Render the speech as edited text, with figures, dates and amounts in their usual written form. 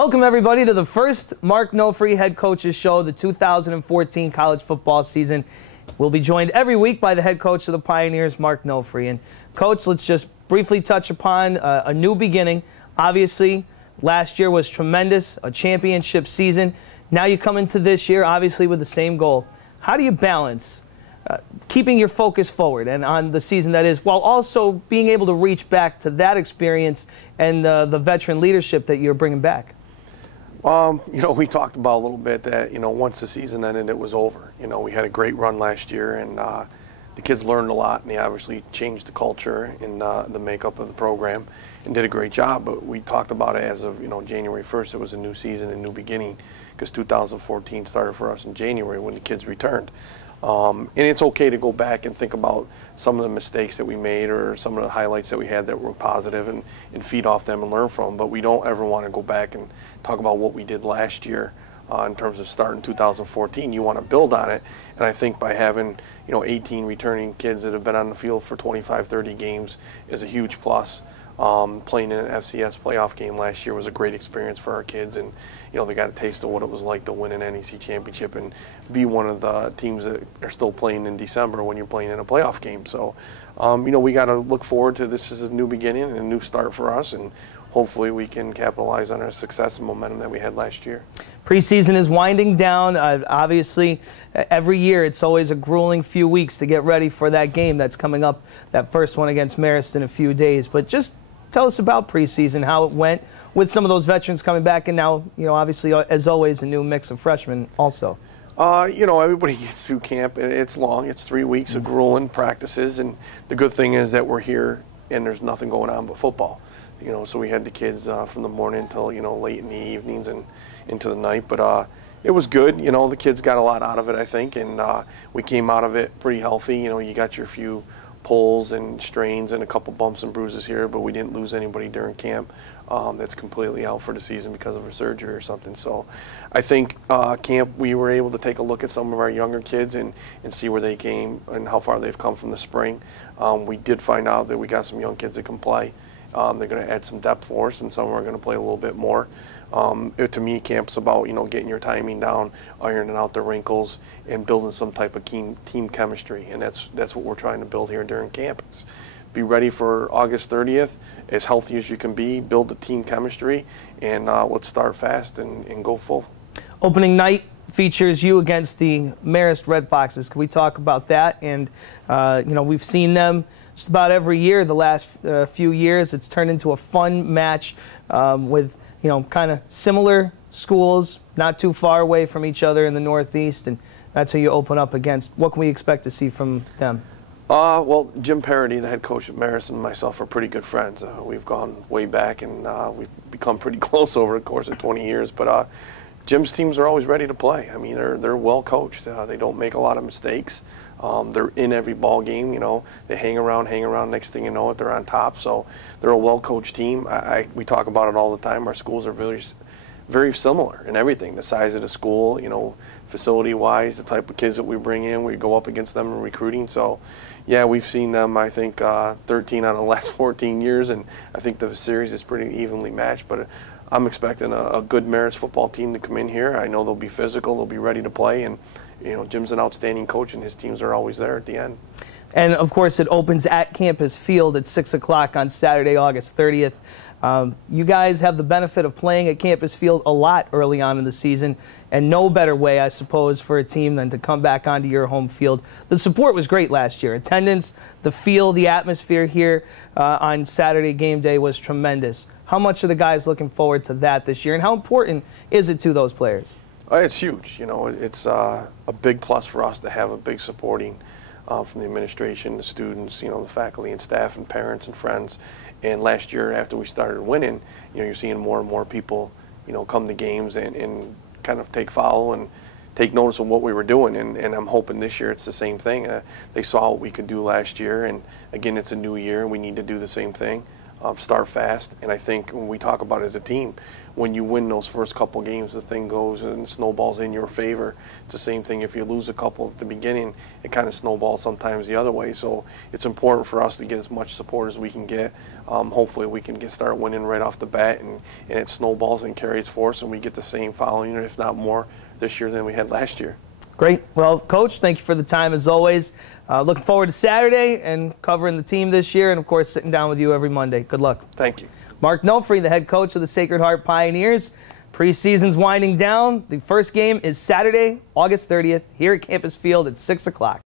Welcome, everybody, to the first Mark Nofri Head Coaches Show, the 2014 college football season. We'll be joined every week by the head coach of the Pioneers, Mark Nofri. And, Coach, let's just briefly touch upon a new beginning. Obviously, last year was tremendous, a championship season. Now you come into this year, obviously, with the same goal. How do you balance keeping your focus forward and on the season that is, while also being able to reach back to that experience and the veteran leadership that you're bringing back? We talked about a little bit that, once the season ended, it was over. We had a great run last year, and the kids learned a lot, and they obviously changed the culture and the makeup of the program and did a great job. But we talked about it as of, January 1st, it was a new season, a new beginning, because 2014 started for us in January when the kids returned. And it's okay to go back and think about some of the mistakes that we made or some of the highlights that we had that were positive and feed off them and learn from. But we don't ever want to go back and talk about what we did last year in terms of starting 2014. You want to build on it. And I think by having 18 returning kids that have been on the field for 25, 30 games is a huge plus. Playing in an FCS playoff game last year was a great experience for our kids, and they got a taste of what it was like to win an NEC championship and be one of the teams that are still playing in December when you're playing in a playoff game. So, we got to look forward to this as a new beginning and a new start for us, and hopefully we can capitalize on our success and momentum that we had last year. Preseason is winding down. Obviously, every year it's always a grueling few weeks to get ready for that game that's coming up, that first one against Marist in a few days. But just tell us about preseason, how it went with some of those veterans coming back, and now, obviously, as always, a new mix of freshmen also. Everybody gets through camp. It's long. It's 3 weeks of grueling practices, and the good thing is that we're here and there's nothing going on but football. So we had the kids from the morning until, late in the evenings and into the night. But it was good. The kids got a lot out of it, I think, and we came out of it pretty healthy. You got your few pulls and strains and a couple bumps and bruises here, but we didn't lose anybody during camp that's completely out for the season because of a surgery or something. So I think camp, we were able to take a look at some of our younger kids and see where they came and how far they've come from the spring. We did find out that we got some young kids that can play. They're going to add some depth for us, and some are going to play a little bit more. To me, camp's about getting your timing down, ironing out the wrinkles, and building some type of team chemistry. And that's what we're trying to build here during camp. Be ready for August 30th, as healthy as you can be, build the team chemistry, and let's start fast and go full. Opening night features you against the Marist Red Foxes. Can we talk about that? And we've seen them just about every year the last few years. It's turned into a fun match with kind of similar schools, not too far away from each other in the Northeast, and that's who you open up against. What can we expect to see from them? Well, Jim Parody, the head coach at Marist, and myself are pretty good friends. We've gone way back, and we've become pretty close over the course of 20 years. But Jim's teams are always ready to play. I mean, they're well coached. They don't make a lot of mistakes. They're in every ball game. They hang around. Next thing you know it, they're on top. So they're a well-coached team. We talk about it all the time. Our schools are very, very similar in everything. The size of the school, facility-wise, the type of kids that we bring in, we go up against them in recruiting. So, yeah, we've seen them, I think, 13 out of the last 14 years, and I think the series is pretty evenly matched. But I'm expecting a good Marist football team to come in here. I know they'll be physical. They'll be ready to play, and Jim's an outstanding coach, and his teams are always there at the end. And, of course, it opens at Campus Field at 6 o'clock on Saturday, August 30th. You guys have the benefit of playing at Campus Field a lot early on in the season, and no better way, I suppose, for a team than to come back onto your home field. The support was great last year. Attendance, the feel, the atmosphere here on Saturday game day was tremendous. How much are the guys looking forward to that this year, and how important is it to those players? It's huge. It's a big plus for us to have a big supporting from the administration, the students, the faculty and staff and parents and friends. And last year, after we started winning, you're seeing more and more people, come to games and kind of take follow and take notice of what we were doing. And I'm hoping this year it's the same thing. They saw what we could do last year, and again, it's a new year, and we need to do the same thing. start fast. And I think when we talk about it as a team, when you win those first couple games, the thing goes and snowballs in your favor. It's the same thing if you lose a couple at the beginning, it kind of snowballs sometimes the other way. So it's important for us to get as much support as we can get. Hopefully we can start winning right off the bat, and it snowballs and carries force, and we get the same following, if not more, this year than we had last year. Great. Well, Coach, thank you for the time as always. Looking forward to Saturday and covering the team this year, and, of course, sitting down with you every Monday. Good luck. Thank you. Mark Nofri, the head coach of the Sacred Heart Pioneers. Preseason's winding down. The first game is Saturday, August 30th, here at Campus Field at 6 o'clock.